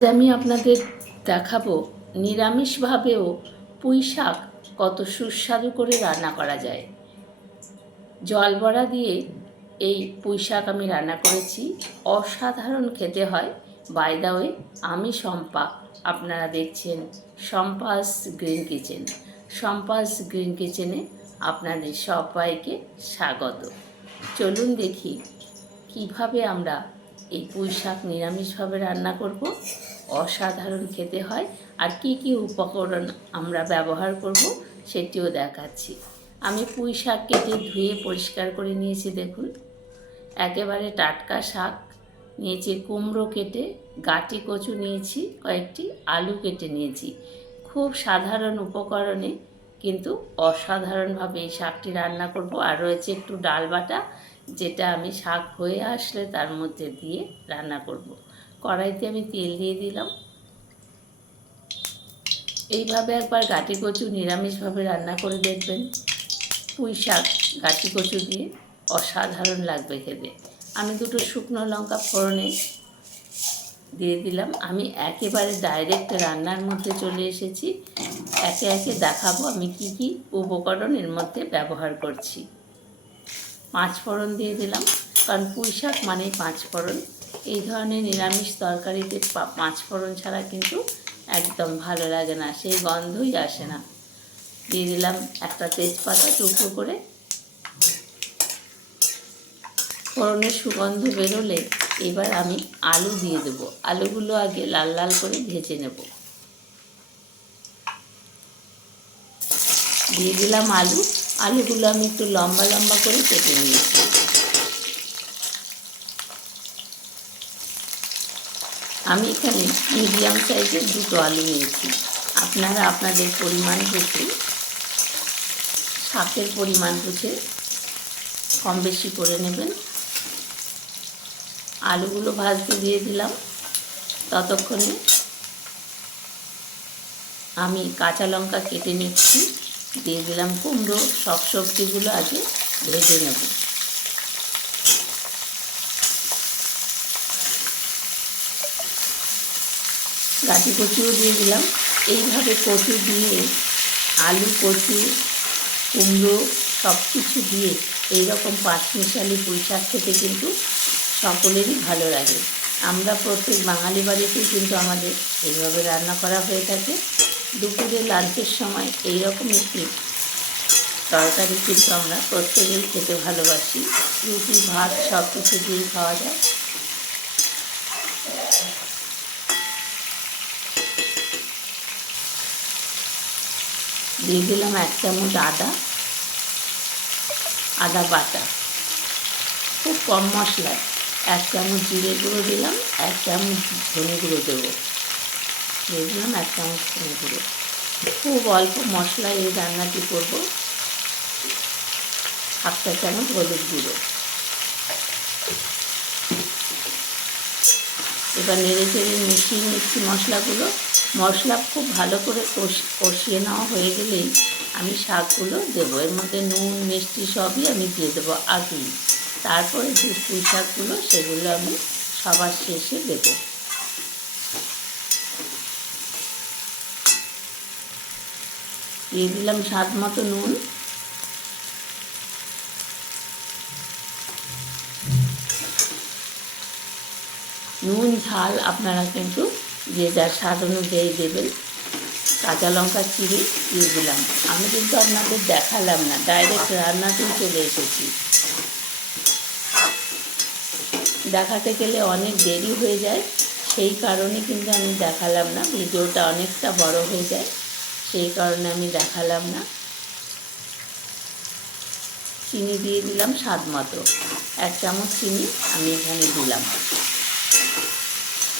আমি আপনাদের দেখাবো নিরামিষভাবেও পুঁই শাক কত সুস্বাদু করে রান্না করা যায়। জল বড়া দিয়ে এই পুঁই শাক আমি রান্না করেছি। অসাধারণ খেতে হয়। বাই দা ওয়ে আমি শম্পা। আপনারা দেখছেন Shampa's green kitchen. Shampa's green কিচেনে আপনাদের সবাইকে স্বাগত। চলুন দেখি কীভাবে আমরা এই পুঁই শাক নিরামিষভাবে রান্না করব। অসাধারণ খেতে হয়। আর কি কি উপকরণ আমরা ব্যবহার করব সেটিও দেখাচ্ছি। আমি পুঁই শাক কেটে ধুয়ে পরিষ্কার করে নিয়েছি, দেখুন। একেবারে টাটকা শাক। নিয়েছি কুমড়ো কেটে, গাটি কচু নিয়েছি, কয়েকটি আলু কেটে নিয়েছি। খুব সাধারণ উপকরণে, কিন্তু অসাধারণভাবে এই শাকটি রান্না করব। আর রয়েছে একটু ডাল বাটা যেটা আমি শাক হয়ে আসলে তার মধ্যে দিয়ে রান্না করব। কড়াইতে আমি তেল দিয়ে দিলাম। এইভাবে একবার গাটি কচু নিরামিষভাবে রান্না করে দেখবেন। পুঁই শাক, গাটি কচু দিয়ে অসাধারণ লাগবে খেতে। আমি দুটো শুকনো লঙ্কা ফোড়নে দিয়ে দিলাম। আমি একেবারে ডাইরেক্ট রান্নার মধ্যে চলে এসেছি। একে একে দেখাবো আমি কি কি উপকরণ এর মধ্যে ব্যবহার করছি। পাঁচ ফোড়ন দিয়ে দিলাম। কারণ পুঁই শাক মানেই পাঁচ ফোড়ন। এই ধরনের নিরামিষ তরকারিতে পাঁচ ফোড়ন ছাড়া কিন্তু একদম ভালো লাগে না। সেই গন্ধই আসে না। দিয়ে দিলাম একটা তেজপাতা টুকরো করে। ফোড়নের সুগন্ধ বেরোলে এবার আমি আলু দিয়ে দেবো। আলুগুলো আগে লাল লাল করে ভেজে নেব। দিয়ে দিলাম আলু। আলুগুলো আমি একটু লম্বা লম্বা করে কেটে নিয়েছি। আমি এখানে মিডিয়াম সাইজের দুটো আলু নিয়েছি। আপনারা আপনাদের পরিমাণ বুঝে, শাকের পরিমাণ বুঝে কম বেশি করে নেবেন। আলুগুলো ভাজতে দিয়ে দিলাম। ততক্ষণে আমি কাঁচা লঙ্কা কেটে নিচ্ছি। দিয়ে দিলাম কুমড়ো, সব সবজিগুলো আগে ভেজে নেব। গাটি কচুও দিয়ে দিলাম। এইভাবে কচু দিয়ে, আলু কচু, কুমড়ো, সব কিছু দিয়ে এইরকম পাঁচমিশালি পুঁই শাক খেতে কিন্তু সকলেরই ভালো লাগে। আমরা প্রত্যেক বাঙালি বাড়িতেই কিন্তু আমাদের এইভাবে রান্না করা হয়ে থাকে। দুপুরে লাঞ্চের সময় এইরকম একটি তরকারি কিন্তু আমরা প্রত্যেকেই খেতে ভালোবাসি। রুটি, ভাত সব কিছু দিয়েই খাওয়া যায়। দিয়ে দিলাম এক চামচ আদা আদা বাটা। খুব কম মশলায় এক চামচ জিরে গুঁড়ো দিলাম, এক চামচ ধনে গুঁড়ো দেবো। দিয়ে দিলাম এক চামচ ধনে গুঁড়ো। খুব অল্প মশলায় এই রান্নাটি করব। হাফ চামচ হলুদ গুঁড়ো। এবার নেড়ে চেড়ে মিশিয়ে নিচ্ছি মশলাগুলো। মশলা খুব ভালো করে কষ- কষিয়ে নেওয়া হয়ে গেলেই আমি শাকগুলো দেবো। এর মধ্যে নুন, মিষ্টি সবই আমি দিয়ে দেবো আগেই। তারপরে যে পুঁই শাকগুলো সেগুলো আমি সবার শেষে দেবো। দিয়ে দিলাম স্বাদ মতো নুন। নুন, ঝাল আপনারা কিন্তু যে যার স্বাদ অনুযায়ী দেবেন। কাঁচা লঙ্কা চিড়ে দিয়ে দিলাম। আমি কিন্তু আপনাদের দেখালাম না ডাইরেক্ট রান্নাতেই চলে এসেছি। দেখাতে গেলে অনেক দেরি হয়ে যায়, সেই কারণে কিন্তু আমি দেখালাম না, ভিডিওটা অনেকটা বড় হয়ে যায়। সেই কারণে আমি দেখালাম না। চিনি দিয়ে দিলাম স্বাদ মতো। এক চামচ চিনি আমি এখানে দিলাম।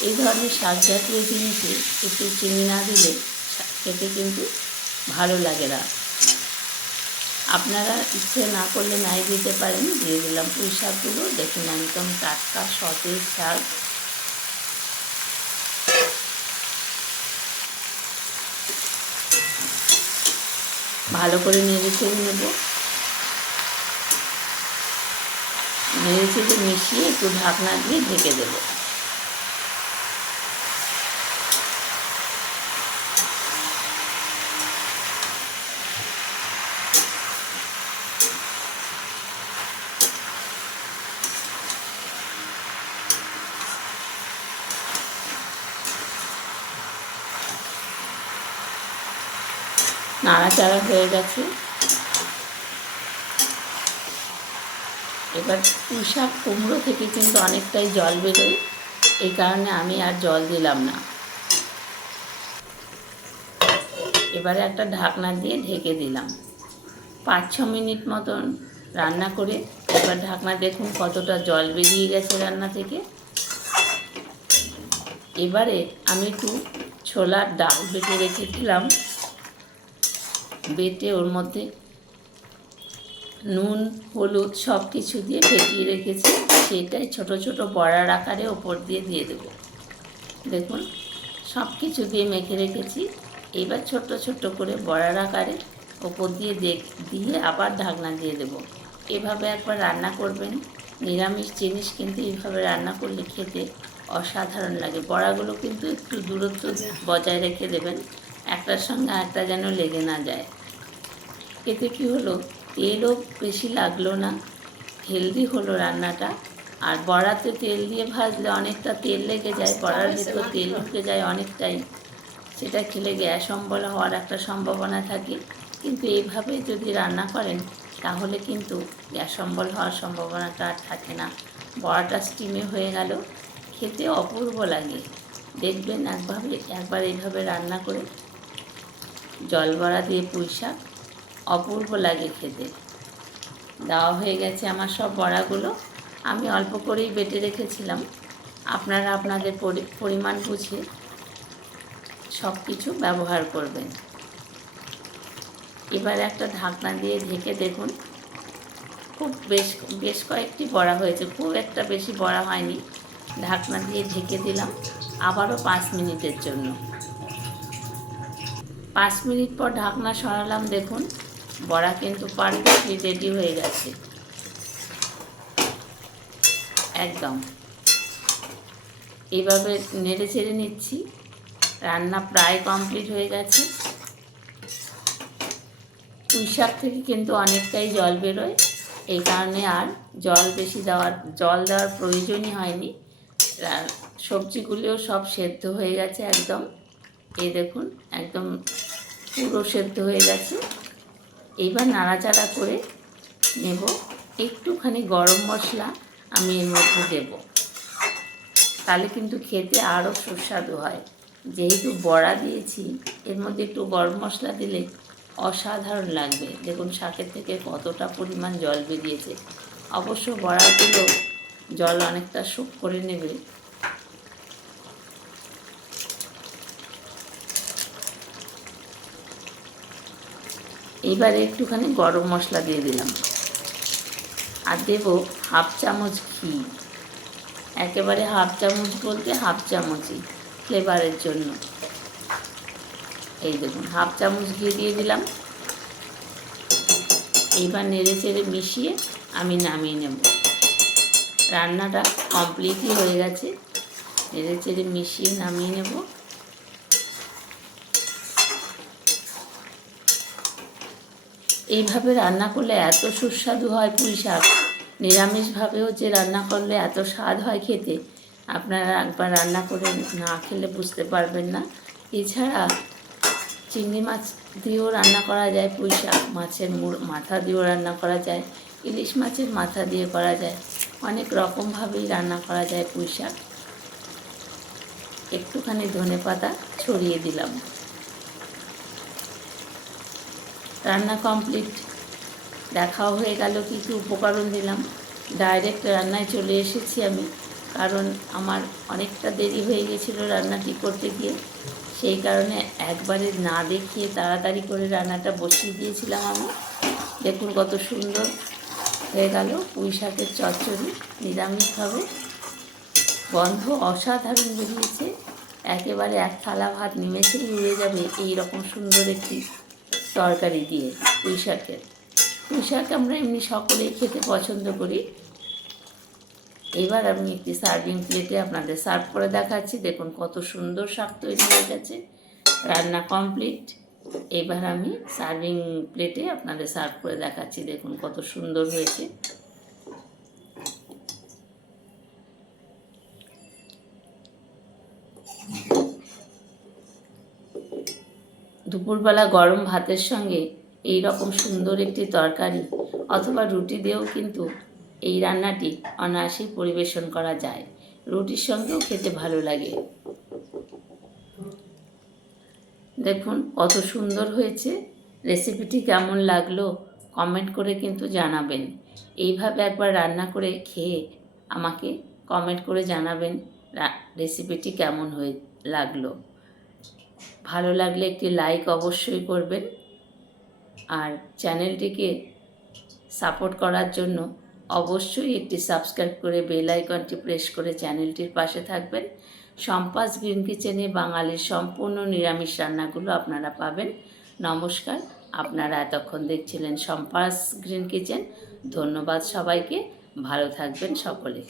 এই ধরনের শাক জাতীয় জিনিসে একটু চিনি না দিলে খেতে কিন্তু ভালো লাগে না। আপনারা ইচ্ছে না করলে নাই দিতে পারেন। দিয়ে দিলাম পুঁই শাকগুলো দেখুন একদম টাটকা সতেজ শাক ভালো করে নেড়ে চেড়ে নেব। নেড়ে চেড়ে মিশিয়ে একটু ঢাকনা দিয়ে ঢেকে দেবো। নাড়াচাড়া হয়ে গেছে। এবার শাক কুমড়ো থেকে কিন্তু অনেকটাই জল বেরোয়, এই কারণে আমি আর জল দিলাম না। এবারে একটা ঢাকনা দিয়ে ঢেকে দিলাম। পাঁচ ছ মিনিট মতন রান্না করে, এবার ঢাকনা দেখুন কতটা জল বেরিয়ে গেছে রান্না থেকে। এবারে আমি একটু ছোলার ডাল বেটে রেখেছিলাম। বেটে ওর মধ্যে নুন, হলুদ সব কিছু দিয়ে ফেটিয়ে রেখেছি। সেটাই ছোট ছোট বড়ার আকারে ওপর দিয়ে দিয়ে দেবো। দেখুন, সব কিছু দিয়ে মেখে রেখেছি। এবার ছোট ছোট করে বড়ার আকারে ওপর দিয়ে দিয়ে আবার ঢাকনা দিয়ে দেবো। এভাবে একবার রান্না করবেন। নিরামিষ জিনিস কিন্তু এইভাবে রান্না করলে খেতে অসাধারণ লাগে। বড়াগুলো কিন্তু একটু দূরত্ব বজায় রেখে দেবেন। একটার সঙ্গে একটা যেন লেগে না যায়। এতে কী হলো? তেলও বেশি লাগল না। হেলদি হলো রান্নাটা। আর বড়াতে তেল দিয়ে ভাজলে অনেকটা তেল লেগে যায় বড়ার ভেতর তেল ঢুকে যায় অনেকটাই। সেটা খেলে গ্যাস অম্বল হওয়ার একটা সম্ভাবনা থাকে। কিন্তু এইভাবে যদি রান্না করেন তাহলে কিন্তু গ্যাস অম্বল হওয়ার সম্ভাবনাটা আর থাকে না। বড়াটা স্টিমে হয়ে গেল। খেতে অপূর্ব লাগে। দেখবেন একভাবে একবার এইভাবে রান্না করে জল বড়া দিয়ে পুঁই শাক অপূর্ব লাগে খেতে। দেওয়া হয়ে গেছে আমার সব বড়াগুলো। আমি অল্প করেই বেটে রেখেছিলাম। আপনারা আপনাদের পরি- পরিমাণ বুঝে সব কিছু ব্যবহার করবেন। এবার একটা ঢাকনা দিয়ে ঢেকে দেখুন। খুব বেশ বেশ কয়েকটি বড়া হয়েছে। খুব একটা বেশি বড়া হয়নি। ঢাকনা দিয়ে ঢেকে দিলাম। আবারও পাঁচ মিনিটের জন্য। পাঁচ মিনিট পর ঢাকনা সরালাম, দেখুন, বড়া কিন্তু পারফেক্টলি রেডি হয়ে গেছে। একদম। এভাবে নেড়ে চেড়ে নিচ্ছি। রান্না প্রায় কমপ্লিট হয়ে গেছে। পুঁই শাক থেকে কিন্তু অনেকটাই জল বেরোয়। এই কারণে আর জল বেশি দেওয়ার, জল দেওয়ার প্রয়োজনই হয়নি। সবজিগুলিও সব সেদ্ধ হয়ে গেছে একদম। এই দেখুন, একদম পুরো সেদ্ধ হয়ে গেছে। এইবার নাড়াচাড়া করে নেব। একটুখানি গরম মশলা আমি এর মধ্যে দেব। তাহলে কিন্তু খেতে আরও সুস্বাদু হয়। যেহেতু বড়া দিয়েছি, এর মধ্যে একটু গরম মশলা দিলে অসাধারণ লাগবে। দেখুন, শাকের থেকে কতটা পরিমাণ জল বেরিয়েছে। অবশ্য বড়াগুলো জল অনেকটা শুক করে নেবে। এইবারে একটুখানি গরম মশলা দিয়ে দিলাম। আর দেবো হাফ চামচ ঘি। একেবারে হাফ চামচ বলতে হাফ চামচই ফ্লেভারের জন্য। এই দেখুন, হাফ চামচ ঘি দিয়ে দিলাম। এইবার নেড়ে চেড়ে মিশিয়ে আমি নামিয়ে নেব। রান্নাটা কমপ্লিটই হয়ে গেছে। নেড়ে চেড়ে মিশিয়ে নামিয়ে নেব। এইভাবে রান্না করলে এত সুস্বাদু হয় পুঁই শাক। নিরামিষভাবেও যে রান্না করলে এত স্বাদ হয় খেতে, আপনারা একবার রান্না করে না খেলে বুঝতে পারবেন না। এছাড়া চিংড়ি মাছ দিয়েও রান্না করা যায়, পুঁই শাক মাছের মাথা দিয়েও রান্না করা যায়, ইলিশ মাছের মাথা দিয়ে করা যায়, অনেক রকমভাবেই রান্না করা যায় পুঁই শাক। একটুখানি ধনে পাতা ছড়িয়ে দিলাম। রান্না কমপ্লিট দেখাও হয়ে গেল কী কী উপকরণ দিলাম। ডাইরেক্ট রান্নায় চলে এসেছি আমি, কারণ আমার অনেকটা দেরি হয়ে গেছিল রান্নাটি করতে গিয়ে। সেই কারণে একবারে না দেখিয়ে তাড়াতাড়ি করে রান্নাটা বসিয়ে দিয়েছিলাম আমি। দেখুন কত সুন্দর হয়ে গেল পুঁই শাকের চচ্চড়ি নিরামিষভাবে গন্ধ অসাধারণ বেরিয়েছে। একেবারে এক থালা ভাত নিমেষেই উড়ে যাবে। এই রকম সুন্দর একটি তরকারি দিয়ে পুঁই শাকের পুঁই শাক আমরা এমনি সকলেই খেতে পছন্দ করি। এবার আমি একটি সার্ভিং প্লেটে আপনাদের সার্ভ করে দেখাচ্ছি। দেখুন কত সুন্দর শাক তৈরি হয়ে গেছে। রান্না কমপ্লিট এবার আমি সার্ভিং প্লেটে আপনাদের সার্ভ করে দেখাচ্ছি। দেখুন কত সুন্দর হয়েছে। দুপুরবেলা গরম ভাতের সঙ্গে এই রকম সুন্দর একটি তরকারি অথবা রুটি দিয়েও কিন্তু এই রান্নাটি অনায়াসেই পরিবেশন করা যায়। রুটির সঙ্গেও খেতে ভালো লাগে। দেখুন, কত সুন্দর হয়েছে। রেসিপিটি কেমন লাগল কমেন্ট করে কিন্তু জানাবেন। এইভাবে একবার রান্না করে খেয়ে আমাকে কমেন্ট করে জানাবেন রেসিপিটি কেমন হয়ে, লাগল। ভালো লাগলে একটি লাইক অবশ্যই করবেন। আর চ্যানেলটিকে সাপোর্ট করার জন্য অবশ্যই একটি সাবস্ক্রাইব করে বেল আইকনটি প্রেস করে চ্যানেলটির পাশে থাকবেন। সম্পাস গ্রিন কিচেনে বাঙালির সম্পূর্ণ নিরামিষ রান্নাগুলো আপনারা পাবেন। নমস্কার, আপনারা এতক্ষণ দেখছিলেন সম্পাস গ্রিন কিচেন ধন্যবাদ সবাইকে, ভালো থাকবেন সকলে।